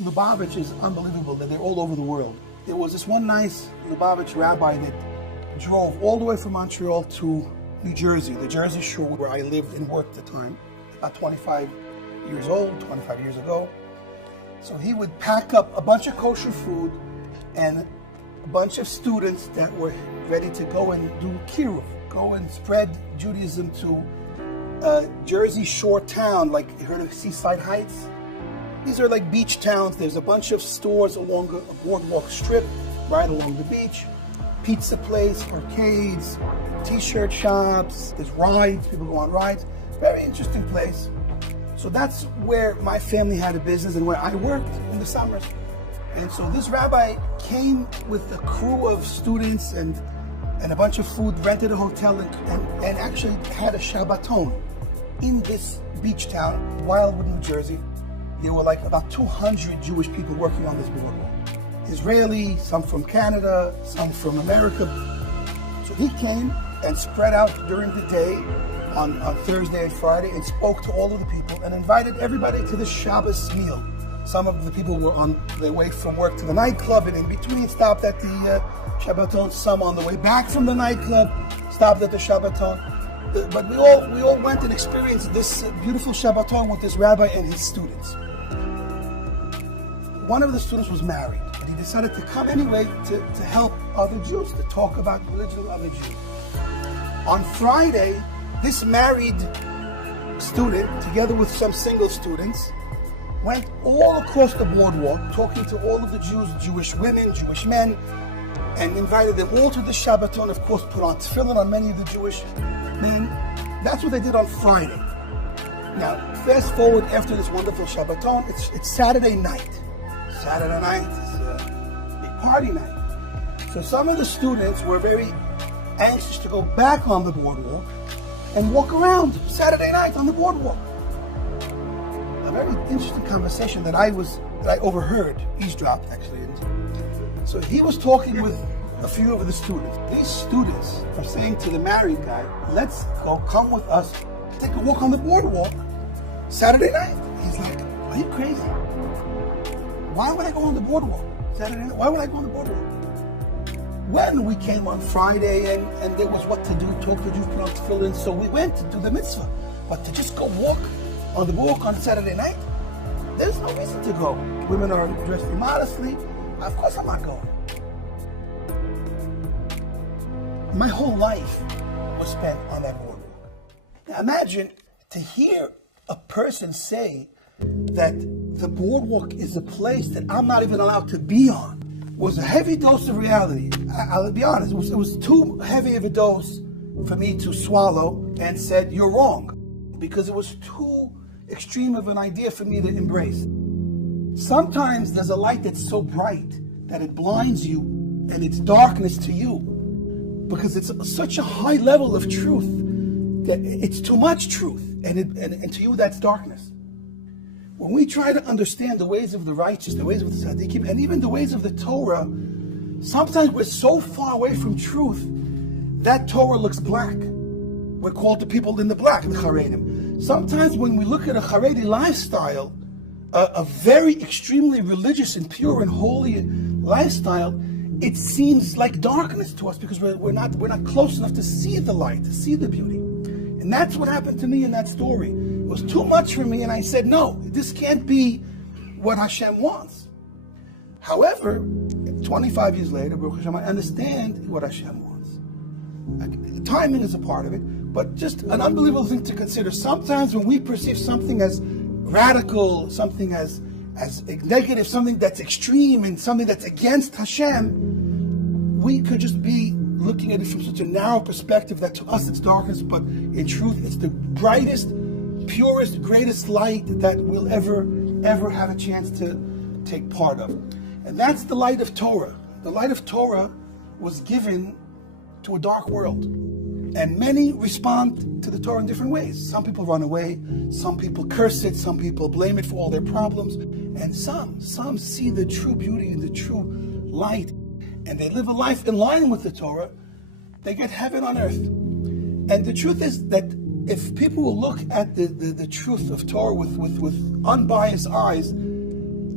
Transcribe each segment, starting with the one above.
Lubavitch is unbelievable that they're all over the world. There was this one nice Lubavitch rabbi that drove all the way from Montreal to New Jersey, the Jersey Shore, where I lived and worked at the time, about 25 years old, 25 years ago. So he would pack up a bunch of kosher food and a bunch of students that were ready to go and do Kiruv, go and spread Judaism to a Jersey Shore town, like you heard of Seaside Heights? These are like beach towns. There's a bunch of stores along a boardwalk strip, right along the beach. Pizza place, arcades, t-shirt shops, there's rides, people go on rides. Very interesting place. So that's where my family had a business and where I worked in the summers. And so this rabbi came with a crew of students and a bunch of food, rented a hotel and actually had a Shabbaton in this beach town, Wildwood, New Jersey. There were like about 200 Jewish people working on this boardwalk. Israeli, some from Canada, some from America. So he came and spread out during the day on Thursday and Friday and spoke to all of the people and invited everybody to the Shabbos meal. Some of the people were on their way from work to the nightclub and in between stopped at the Shabbaton. Some on the way back from the nightclub stopped at the Shabbaton. But we all went and experienced this beautiful Shabbaton with this rabbi and his students. One of the students was married, and he decided to come anyway to help other Jews, to talk about religion of other Jews. On Friday, this married student, together with some single students, went all across the boardwalk, talking to all of the Jews, Jewish women, Jewish men, and invited them all to the Shabbaton, of course, put on tefillin on many of the Jewish men. That's what they did on Friday. Now, fast forward after this wonderful Shabbaton, it's Saturday night. Saturday night is a big party night. So some of the students were very anxious to go back on the boardwalk and walk around Saturday night on the boardwalk. A very interesting conversation that I overheard, eavesdropped actually. So he was talking with a few of the students. These students are saying to the married guy, let's go, come with us, take a walk on the boardwalk Saturday night. He's like, are you crazy? Why would I go on the boardwalk Saturday night? Why would I go on the boardwalk? When we came on Friday and there was what to do, talk to Jews, put on tefillin, so we went to do the mitzvah. But to just go walk on the boardwalk on Saturday night, there's no reason to go. Women are dressed immodestly. Of course I'm not going. My whole life was spent on that boardwalk. Now imagine to hear a person say that the boardwalk is a place that I'm not even allowed to be on was a heavy dose of reality. I'll be honest, it was too heavy of a dose for me to swallow and said, you're wrong, because it was too extreme of an idea for me to embrace. Sometimes there's a light that's so bright that it blinds you and it's darkness to you because it's such a high level of truth that it's too much truth and to you that's darkness. When we try to understand the ways of the righteous, the ways of the tzaddikim, and even the ways of the Torah, sometimes we're so far away from truth that Torah looks black. We're called the people in the black, the Haredim. Sometimes when we look at a Haredi lifestyle, a very extremely religious and pure and holy lifestyle, it seems like darkness to us because we're not close enough to see the light, to see the beauty. And that's what happened to me in that story. It was too much for me, and I said, no, this can't be what Hashem wants. However, 25 years later, Baruch Hashem, I understand what Hashem wants. Timing is a part of it, but just an unbelievable thing to consider. Sometimes when we perceive something as radical, something as negative, something that's extreme, and something that's against Hashem, we could just be looking at it from such a narrow perspective that to us it's darkness, but in truth it's the brightest, purest, greatest light that we'll ever have a chance to take part of. And that's the light of Torah. The light of Torah was given to a dark world. And many respond to the Torah in different ways. Some people run away, some people curse it, some people blame it for all their problems, and some see the true beauty and the true light, and they live a life in line with the Torah. They get heaven on earth. And the truth is that if people will look at the truth of Torah with unbiased eyes,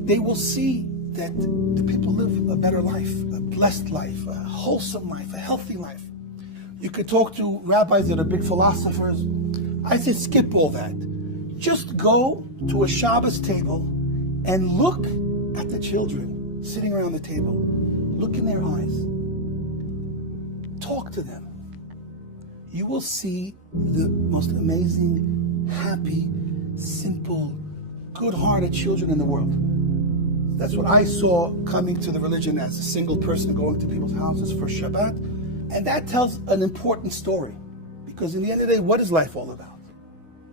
they will see that the people live a better life, a blessed life, a wholesome life, a healthy life. You could talk to rabbis that are big philosophers. I say skip all that. Just go to a Shabbos table and look at the children sitting around the table. Look in their eyes. Talk to them. You will see the most amazing, happy, simple, good-hearted children in the world. That's what I saw coming to the religion as a single person going to people's houses for Shabbat. And that tells an important story. Because in the end of the day, what is life all about?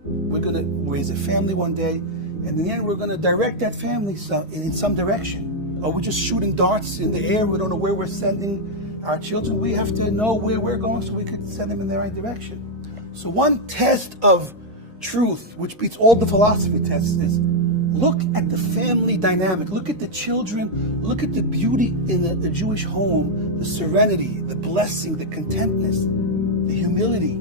We're going to raise a family one day, and in the end, we're going to direct that family in some direction. Or we're just shooting darts in the air. We don't know where we're sending our children. We have to know where we're going so we can send them in the right direction. So one test of truth, which beats all the philosophy tests, is look at the family dynamic. Look at the children. Look at the beauty in the Jewish home, the serenity, the blessing, the contentness, the humility,